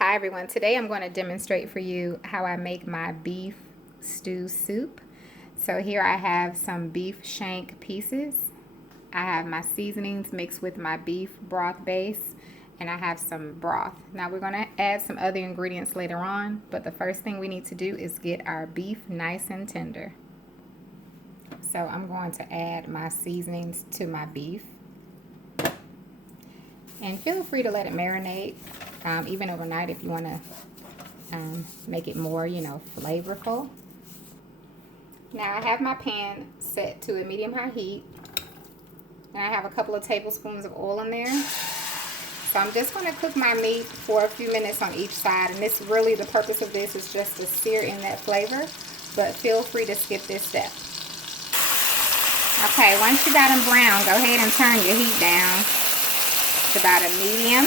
Hi everyone, today I'm going to demonstrate for you how I make my beef stew soup. So here I have some beef shank pieces. I have my seasonings mixed with my beef broth base, and I have some broth. Now we're going to add some other ingredients later on, but the first thing we need to do is get our beef nice and tender. So I'm going to add my seasonings to my beef. And feel free to let it marinate, even overnight if you want to make it more, flavorful. Now I have my pan set to a medium-high heat. And I have a couple of tablespoons of oil in there. So I'm just going to cook my meat for a few minutes on each side. And this really, the purpose of this is just to sear in that flavor. But feel free to skip this step. Okay, once you got them brown, go ahead and turn your heat down. It's about a medium,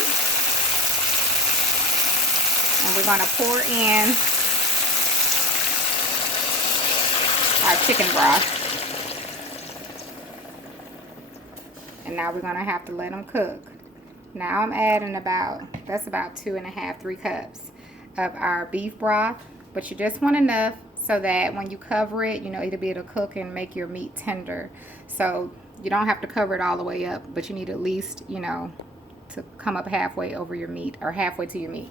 and we're going to pour in our chicken broth, and now we're going to have to let them cook. Now I'm adding about 2.5-3 cups of our beef broth, but you just want enough so that when you cover it, it'll be able to cook and make your meat tender. So you don't have to cover it all the way up, but you need at least, to come up halfway over your meat or halfway to your meat.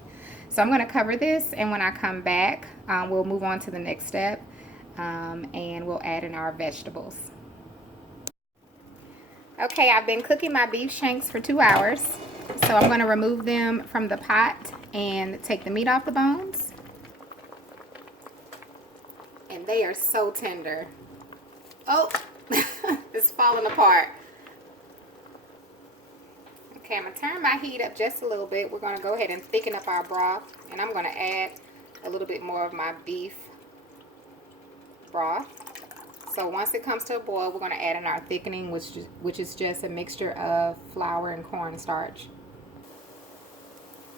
So I'm going to cover this, and when I come back, we'll move on to the next step, and we'll add in our vegetables. Okay, I've been cooking my beef shanks for 2 hours, so I'm going to remove them from the pot and take the meat off the bones. And they are so tender. Oh, it's falling apart. Okay, I'm going to turn my heat up just a little bit. We're going to go ahead and thicken up our broth. And I'm going to add a little bit more of my beef broth. So once it comes to a boil, we're going to add in our thickening, which is just a mixture of flour and cornstarch.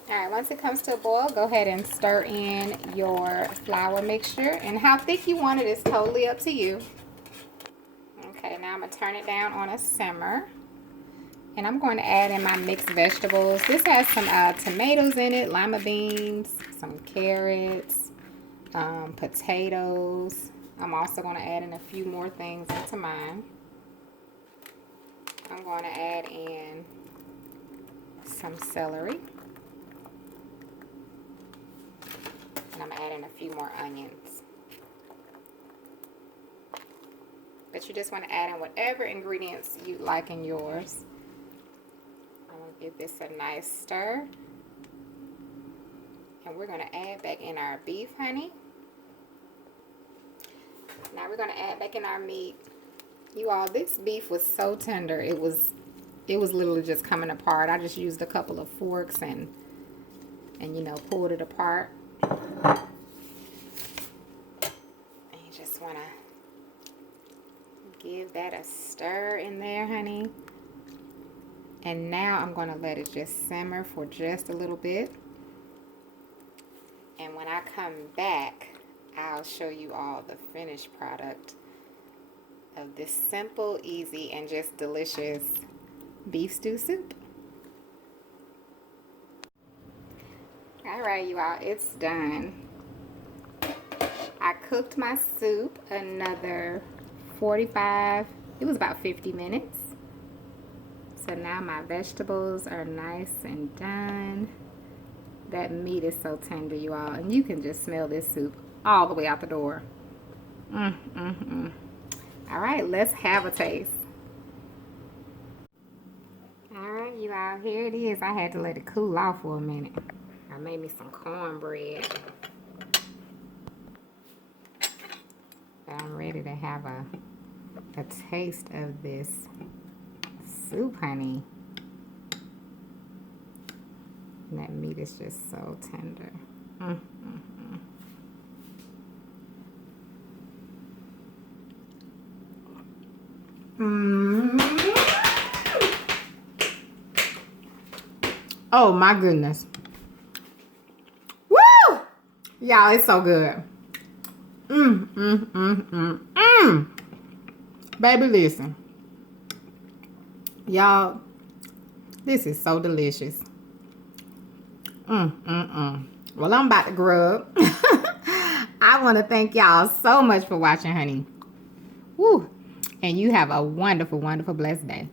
Alright, once it comes to a boil, go ahead and stir in your flour mixture. And how thick you want it is totally up to you. Okay, now I'm going to turn it down on a simmer. And I'm going to add in my mixed vegetables. This has some tomatoes in it, lima beans, some carrots, potatoes. I'm also going to add in a few more things into mine. I'm going to add in some celery. And I'm going to add in a few more onions. But you just want to add in whatever ingredients you like in yours. I'm going to give this a nice stir. And we're going to add back in our beef, honey. Now we're going to add back in our meat. You all, this beef was so tender. It was literally just coming apart. I just used a couple of forks and pulled it apart. And you just want to give that a stir in there, honey. And now I'm going to let it just simmer for just a little bit. And when I come back, I'll show you all the finished product of this simple, easy, and just delicious beef stew soup. Alright, you all, it's done. I cooked my soup another 45, it was about 50 minutes. So now my vegetables are nice and done. That meat is so tender, you all. And you can just smell this soup all the way out the door. All right, let's have a taste. All right, you all, here it is. I had to let it cool off for a minute. I made me some cornbread. But I'm ready to have a taste of this soup, honey. And that meat is just so tender. Oh my goodness. Woo! Y'all, it's so good. Baby, listen. Y'all, this is so delicious. Well, I'm about to grub. I want to thank y'all so much for watching, honey. Woo. And you have a wonderful, wonderful, blessed day.